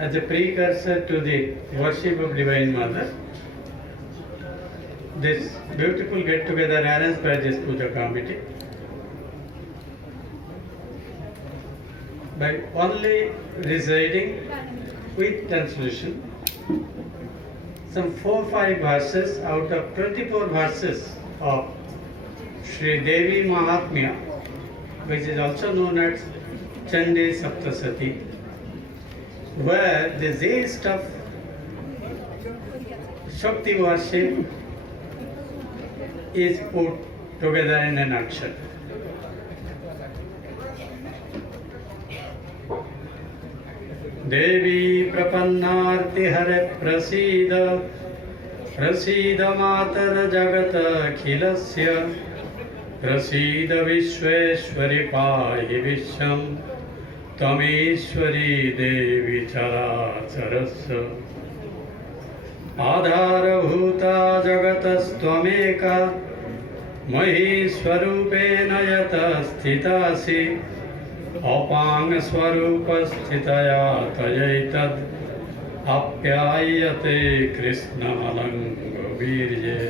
as a precursor to the worship of Divine Mother. This beautiful get-together arranged by this Puja committee. By only reciting with translation some 4-5 verses out of 24 verses of Sri Devi Mahatmya, which is also known as Chandi Saptasati, where the gist of Shakti worship is put together in a nutshell. Devi prapannarti hare prasida prasida matar jagata akhilasya prasida vishweshwari pahi vishwam tameshwari devi characharasya आधारभूता जगतस्त्वमेका महीस्वरूपेण यतः स्थितासि अपाङ्गस्वरूपस्थितया तयैतद् आप्यायते कृष्णमलङ्गवीर्ये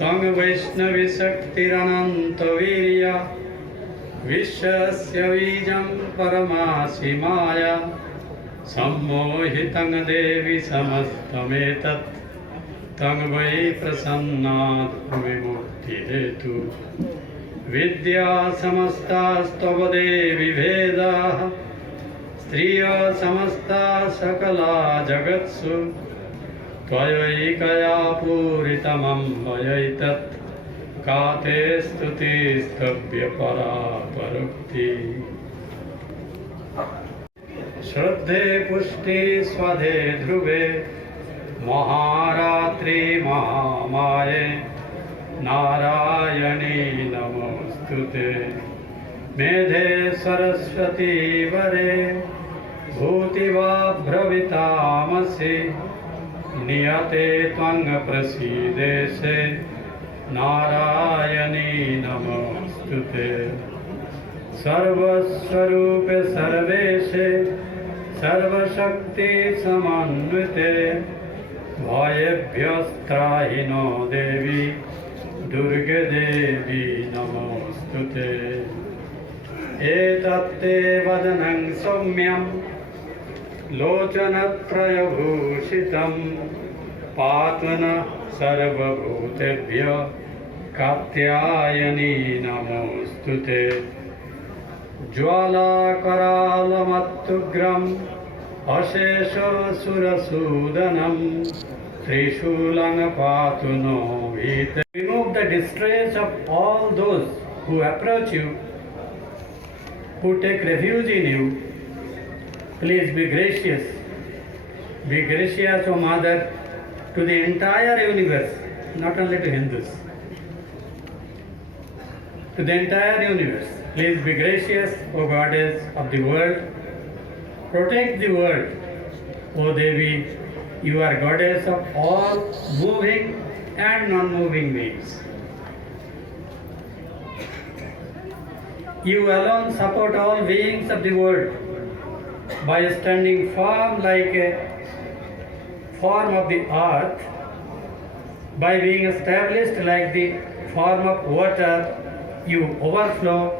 तं वैष्णवीशक्तिरनन्तवीर्या विश्वस्य बीजं परमासि माया सम्मोहितं देवी समस्तमेतत् तं वै प्रसन्नात् विमुक्तिहेतु विद्या समस्तास्तव देवी भेदाः स्त्रियः समस्ता सकला जगत्सु त्वयैकया पूरितमम्बयैतत् का ते स्तुतिस्तव्यपरा परोक्ति श्रद्धे पुष्टि स्वधे ध्रुवे महारात्रि महामाये नारायणी नमोस्तुते मेधे सरस्वती वरे भूतिवाभ्रवितामसि नियते त्वं प्रसीदेशे नारायणी नमोस्तुते सर्वस्वरूपे सर्वेशे सर्वशक्ति समन्विते भयेभ्यस्त्राहि नो देवी दुर्गे देवी नमोस्तुते एतत्ते वदनं सौम्यं लोचनत्रयभूषितं पातु नः सर्वभूतेभ्यः कात्यायनी नमोस्तुते ज्वालाकरालमत्तुग्रम् अशेषसुरसूदनं त्रिशूलं पातु no भीते. Remove the distress of all those who approach you, who take refuge in you. Please be gracious. Be gracious, O Mother, to the entire universe, not only to Hindus. To the entire universe. Please be gracious, O Goddess of the world. Protect the world, O Devi. You are Goddess of all moving and non-moving beings. You alone support all beings of the world by standing firm like a form of the earth, by being established like the form of water. You overflow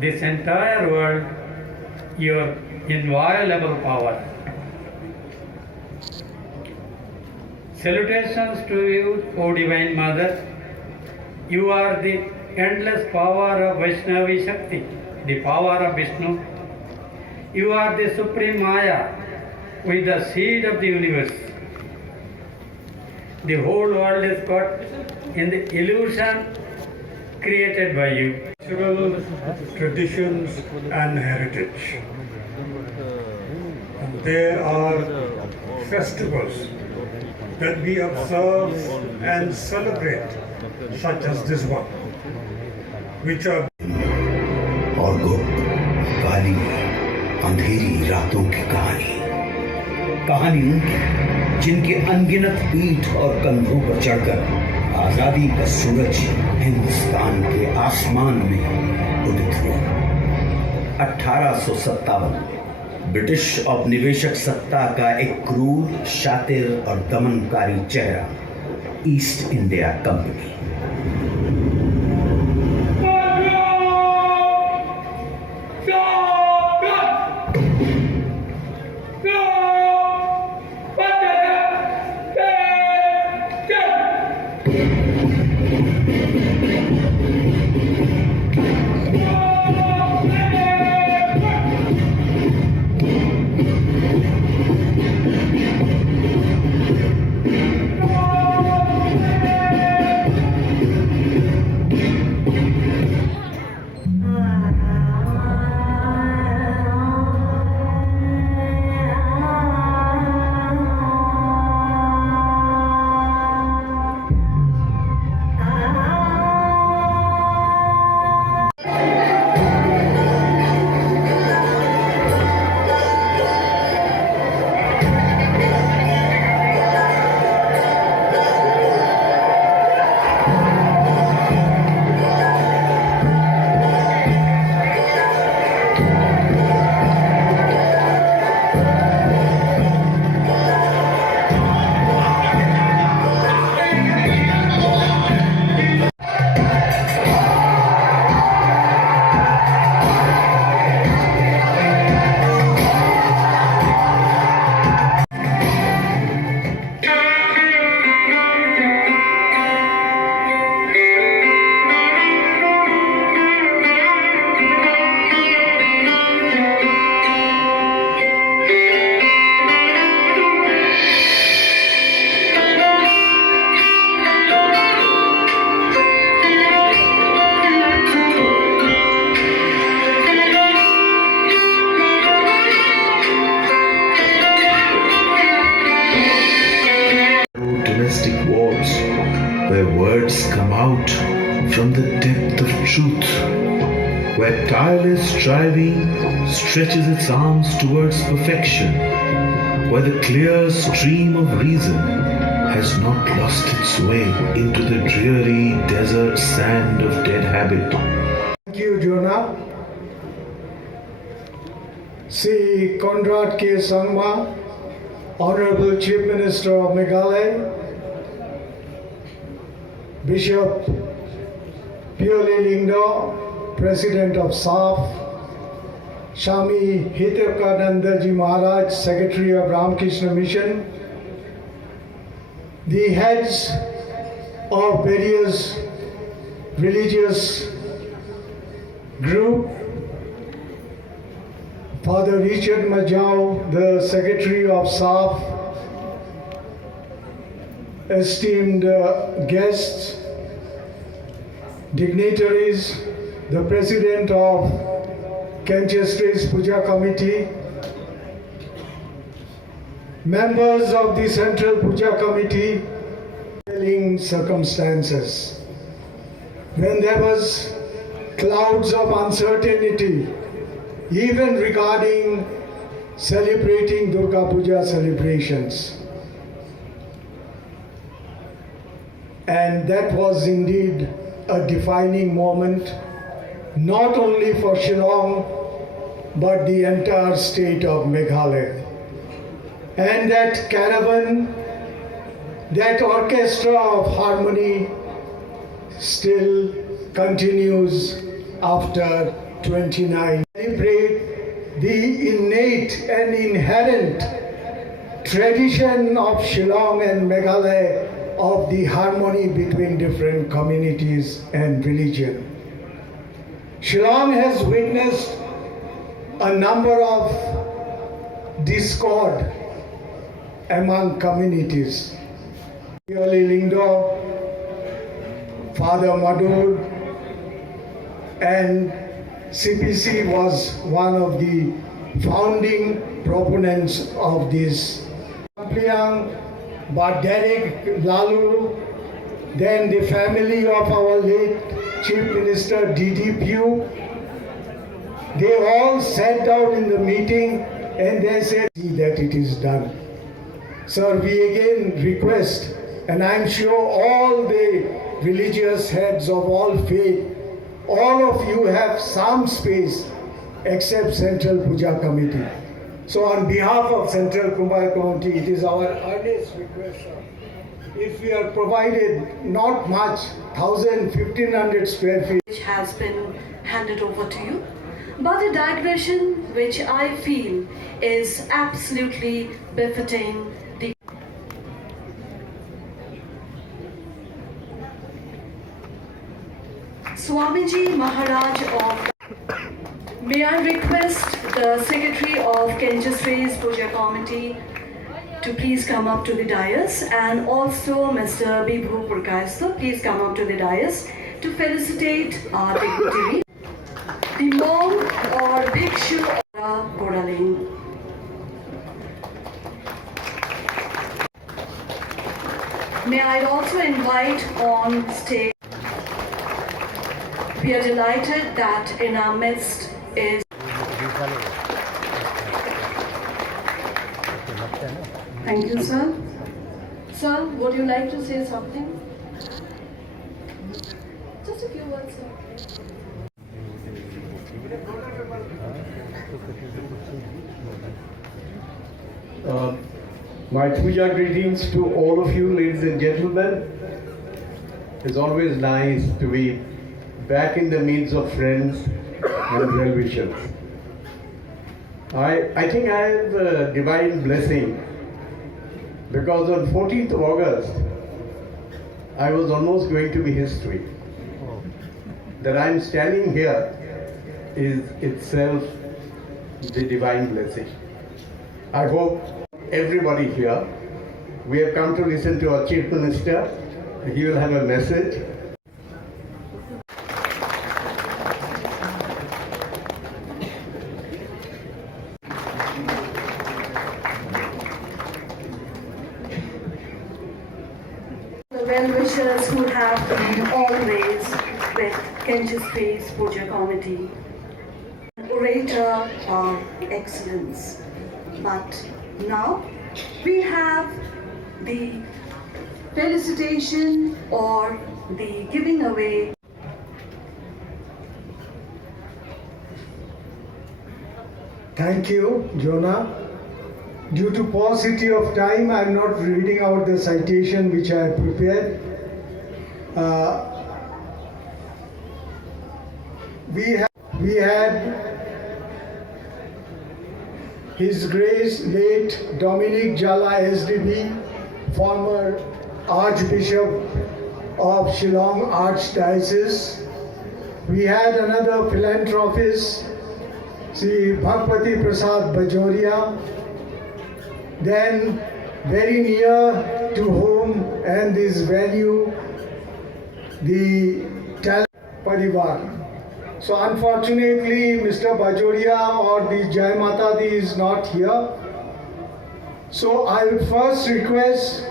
this entire world, your inviolable power. Salutations to you, O Divine Mother. You are the endless power of Vaishnavi Shakti, the power of Vishnu. You are the supreme Maya, with the seed of the universe. The whole world is caught in the illusion created by you. Cultural traditions and heritage. And there are festivals that we observe and celebrate, such as this one, which are और गुप्त काली अंधेरी रातों की कहानी उनकी जिनके अनगिनत पीठ और कंधों पर चढ़कर आजादी का सूरज हिंदुस्तान के आसमान में उदित हुआ। 1857 में ब्रिटिश औपनिवेशिक सत्ता का एक क्रूर, शातिर और दमनकारी चेहरा, east India company. Domestic walls where words come out from the depth of truth, where tireless striving stretches its arms towards perfection, where the clear stream of reason has not lost its way into the dreary desert sand of dead habit. Thank you, Jonah. Sri Conrad K. Sangma, Honorable Chief Minister of Meghalaya, Bishop Pioli Lingdo, President of SAF, Shami Hitavkanandaji Maharaj, Secretary of Ramakrishna Mission, the heads of various religious groups, Father Richard Majau, the Secretary of SAF, esteemed guests, dignitaries, the President of Canchestra's Puja Committee, members of the Central Puja Committee, prevailing circumstances. When there was clouds of uncertainty, even regarding celebrating Durga Puja celebrations. And that was indeed a defining moment, not only for Shillong, but the entire state of Meghalaya. And that caravan, that orchestra of harmony still continues after 29. Celebrate the innate and inherent tradition of Shillong and Meghalaya of the harmony between different communities and religion. Shillong has witnessed a number of discord among communities. Pioli Lingdo, Father Madhur, and CPC was one of the founding proponents of this. Priang, but Derek Lalu, then the family of our late Chief Minister D.D. Pugh, they all sat down in the meeting and they said that it is done. Sir, we again request, and I'm sure all the religious heads of all faith, all of you have some space except Central Puja Committee. So on behalf of Central Kumbhai Committee, it is our earnest request, sir, if we are provided not much, 1,000-1,500 square feet, which has been handed over to you, but a digression which I feel is absolutely befitting the Swamiji Maharaj of. May I request the Secretary of Kenjasri's Puja Committee to please come up to the dais, and also Mr. Bibhu Purkaisto, please come up to the dais to felicitate our dignitary, the monk or bhikshu or Goraling. May I also invite on stage. We are delighted that in our midst is. Thank you, sir. Sir, would you like to say something? Just a few words, sir. My Puja greetings to all of you, ladies and gentlemen. It's always nice to be back in the midst of friends and well-wishers. I think I have a divine blessing, because on 14th of August, I was almost going to be history. That I'm standing here is itself the divine blessing. I hope everybody here, we have come to listen to our Chief Minister. He will have a message. The well-wishers who have been always with Kenjasri's Puja Committee. Orator of excellence. But now we have the felicitation or the giving away. Thank you, Jonah. Due to paucity of time, I am not reading out the citation which I have prepared. We had His Grace late Dominic Jala SDB, former Archbishop of Shillong Archdiocese. We had another philanthropist, Sri Bhagpati Prasad Bajoria. Then, very near to home and this venue, the Talent Parivar. So unfortunately, Mr. Bajoria or the Jai Matadi is not here. So I would first request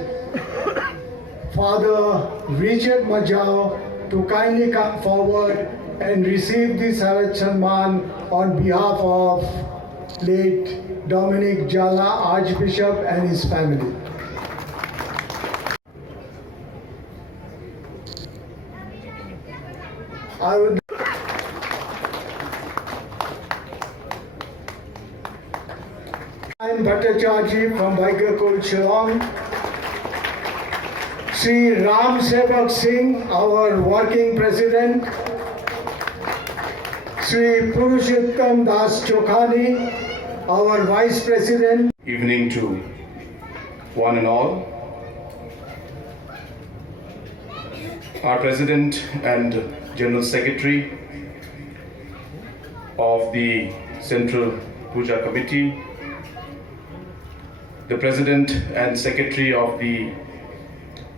Father Richard Majao to kindly come forward and receive this Sarat Sanman on behalf of late Dominic Jala, Archbishop, and his family. I would Bhattacharya from Bhaigakul, Shillong. Sri Ram Sevak Singh, our working president. Sri Purushottam Das Chokhani, our vice president. Evening to one and all. Our President and General Secretary of the Central Puja Committee, the President and Secretary of the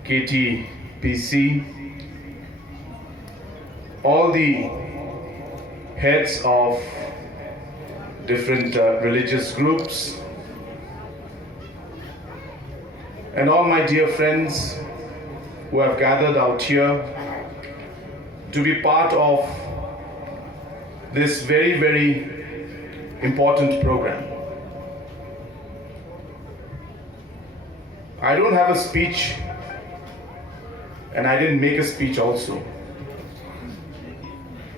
CPC, all the heads of different religious groups, and all my dear friends who have gathered out here to be part of this very, very important program. I don't have a speech, and I didn't make a speech also.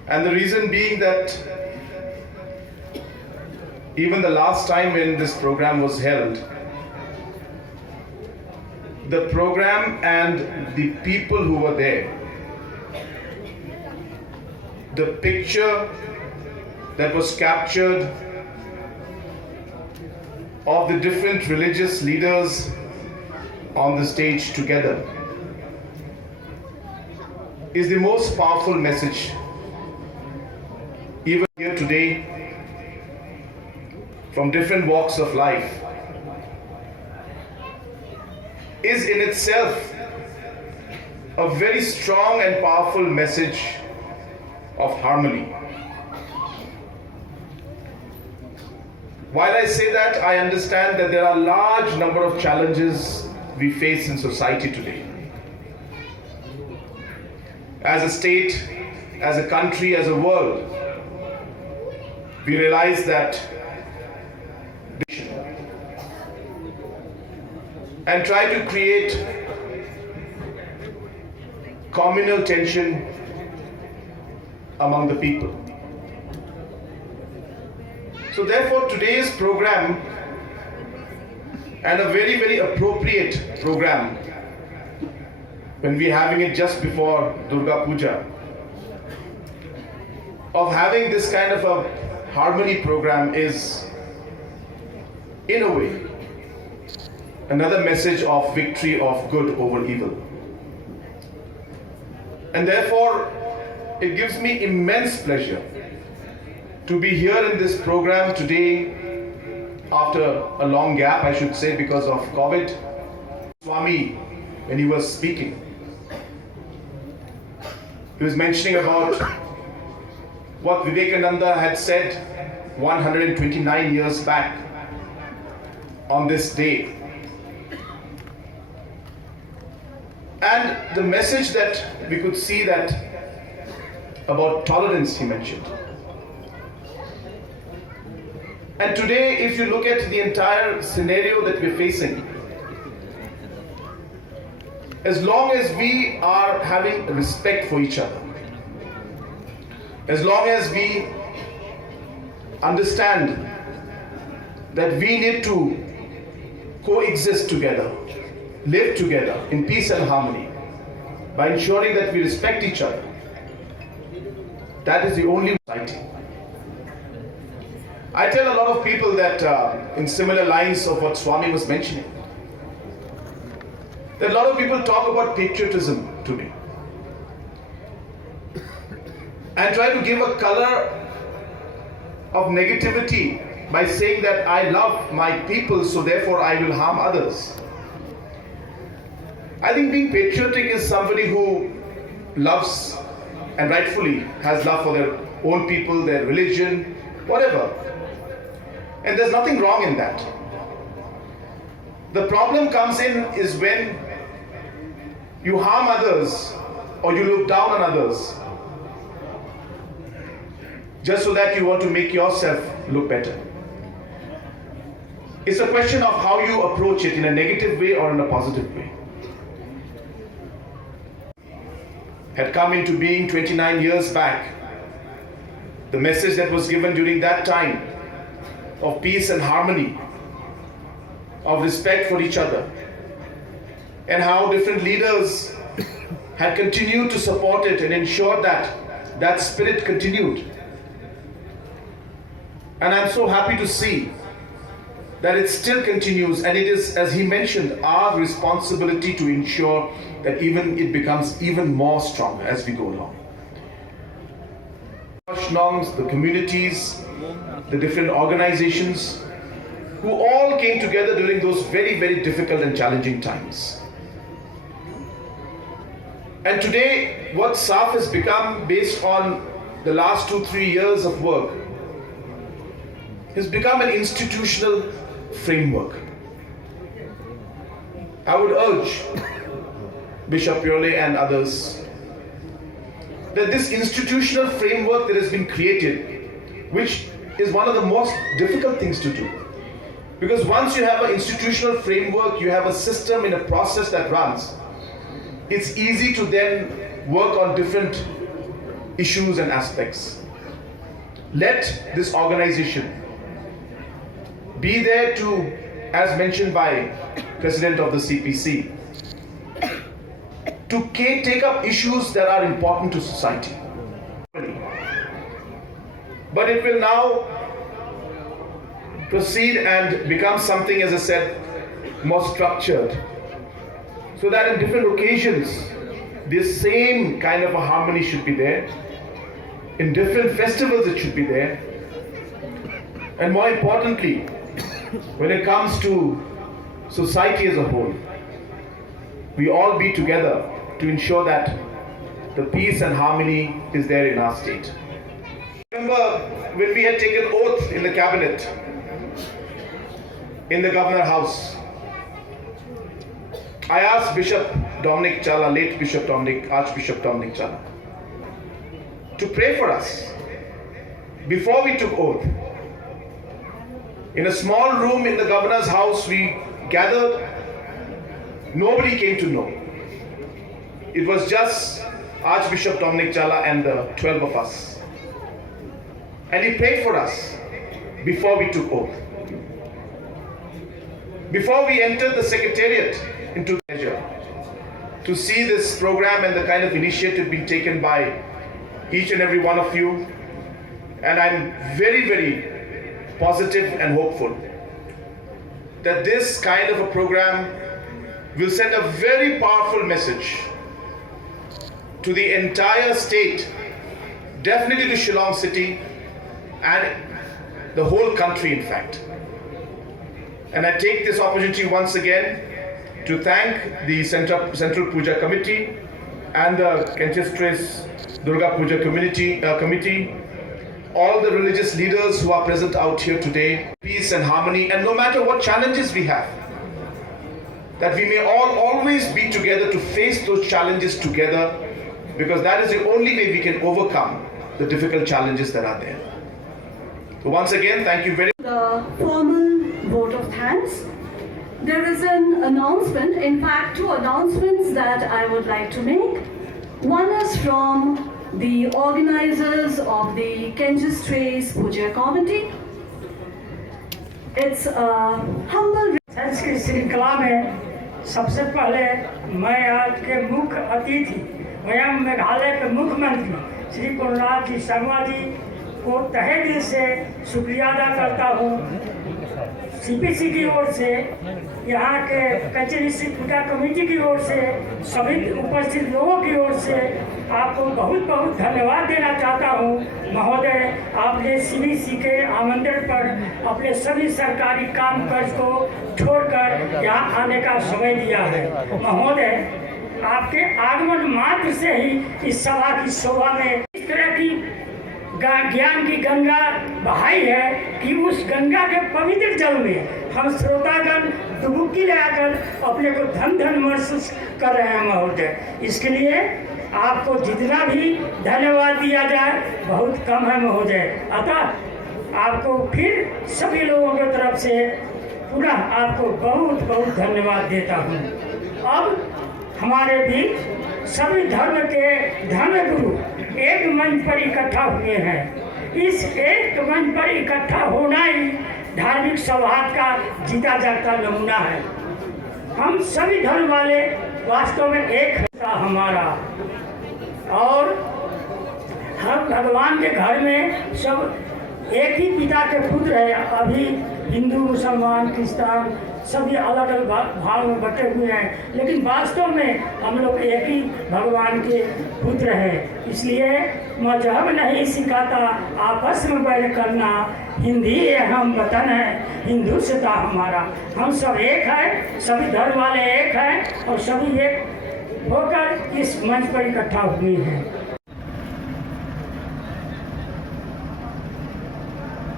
And the reason being that even the last time when this program was held, the program and the people who were there, the picture that was captured of the different religious leaders on the stage together is the most powerful message. Even here today, from different walks of life, is in itself a very strong and powerful message of harmony. While I say that, I understand that there are a large number of challenges we face in society today. As a state, as a country, as a world, we realize that and try to create communal tension among the people. So therefore today's program, and a very, very appropriate program when we're having it just before Durga Puja, of having this kind of a harmony program is, in a way, another message of victory of good over evil. And therefore, it gives me immense pleasure to be here in this program today after a long gap, I should say, because of COVID. Swami, when he was speaking, he was mentioning about what Vivekananda had said 129 years back on this day. And the message that we could see that about tolerance he mentioned. And today, if you look at the entire scenario that we're facing, as long as we are having respect for each other, as long as we understand that we need to coexist together, live together in peace and harmony, by ensuring that we respect each other, that is the only society. I tell a lot of people that in similar lines of what Swami was mentioning, that a lot of people talk about patriotism to me and try to give a color of negativity by saying that I love my people, so therefore I will harm others. I think being patriotic is somebody who loves and rightfully has love for their own people, their religion, whatever. And there's nothing wrong in that. The problem comes in is when you harm others or you look down on others just so that you want to make yourself look better. It's a question of how you approach it, in a negative way or in a positive way. Had come into being 29 years back. The message that was given during that time of peace and harmony, of respect for each other, and how different leaders had continued to support it and ensure that that spirit continued. And I'm so happy to see that it still continues, and it is, as he mentioned, our responsibility to ensure that even it becomes even more strong as we go along. The communities, the different organizations who all came together during those very, very difficult and challenging times. And today, what SAF has become, based on the last 2-3 years of work, has become an institutional framework. I would urge Bishop Piole and others that this institutional framework that has been created, which is one of the most difficult things to do, because once you have an institutional framework, you have a system in a process that runs, it's easy to then work on different issues and aspects. Let this organization be there to, as mentioned by President of the CPC, to take up issues that are important to society. But it will now proceed and become something, as I said, more structured, so that in different occasions this same kind of a harmony should be there. In different festivals it should be there. And more importantly, when it comes to society as a whole, we all be together to ensure that the peace and harmony is there in our state. Remember when we had taken oath in the cabinet, in the governor house, I asked Bishop Dominic Challa, late Bishop Dominic, Archbishop Dominic Challa, to pray for us before we took oath. In a small room in the governor's house, we gathered. Nobody came to know. It was just Archbishop Dominic Challa and the 12 of us. And he prayed for us before we took oath. Before we entered the secretariat into measure to see this program and the kind of initiative being taken by each and every one of you. And I'm very, very positive and hopeful that this kind of a program will send a very powerful message to the entire state, definitely to Shillong city and the whole country in fact. And I take this opportunity once again to thank the Central Puja Committee and the Kenchestrace Durga Puja Committee, all the religious leaders who are present out here today, peace and harmony, and no matter what challenges we have, that we may all always be together to face those challenges together, because that is the only way we can overcome the difficult challenges that are there. So once again, thank you very much. The formal vote of thanks. There is an announcement, in fact, two announcements that I would like to make. One is from the organizers of the Kenchestrace Puja Committee. It's a humble. की श्रृंखला में सबसे पहले मैं आज के मुख्य अतिथि एवं मेघालय के मुख्यमंत्री श्री कुलनाथ जी शर्मा जी को तहे दिल से शुक्रिया अदा करता हूँ। CPC की ओर से, यहाँ के कैचेरिस्टिक पूजा कमेटी की ओर से, सभी उपस्थित लोगों की ओर से आपको बहुत बहुत धन्यवाद देना चाहता हूँ। महोदय, आपने CPC के आमंत्रण पर अपने सभी सरकारी काम काज को छोड़कर यहाँ आने का समय दिया है। महोदय, आपके आगमन मात्र से ही इस सभा की शोभा में इस तरह की ज्ञान की गंगा बहाई है कि उस गंगा के पवित्र जल में हम श्रोतागण डुबकी लगाकर अपने को धन धन महसूस कर रहे हैं महोदय। इसके लिए आपको जितना भी धन्यवाद दिया जाए बहुत कम है महोदय। अतः आपको फिर सभी लोगों की तरफ से पुनः आपको बहुत बहुत धन्यवाद देता हूँ। अब हमारे बीच सभी धर्म के धर्मगुरु एक मंच पर इकट्ठा हुए हैं। इस एक मंच पर इकट्ठा होना ही धार्मिक सौहार्द का जीता जागता नमूना है। हम सभी धर्म वाले वास्तव में एक है हमारा, और हम भगवान के घर में सब एक ही पिता के पुत्र है। अभी हिंदू, मुसलमान, क्रिश्चियन सभी अलग अलग भाव में बटे हुए हैं, लेकिन वास्तव में हम लोग एक ही भगवान के पुत्र हैं। इसलिए मजहब नहीं सिखाता आपस में बैर करना, हिंदी हम वतन है, हिंदुस्ता हमारा। हम सब एक है, सभी धर्म वाले एक हैं और सभी एक होकर इस मंच पर इकट्ठा हुए हैं।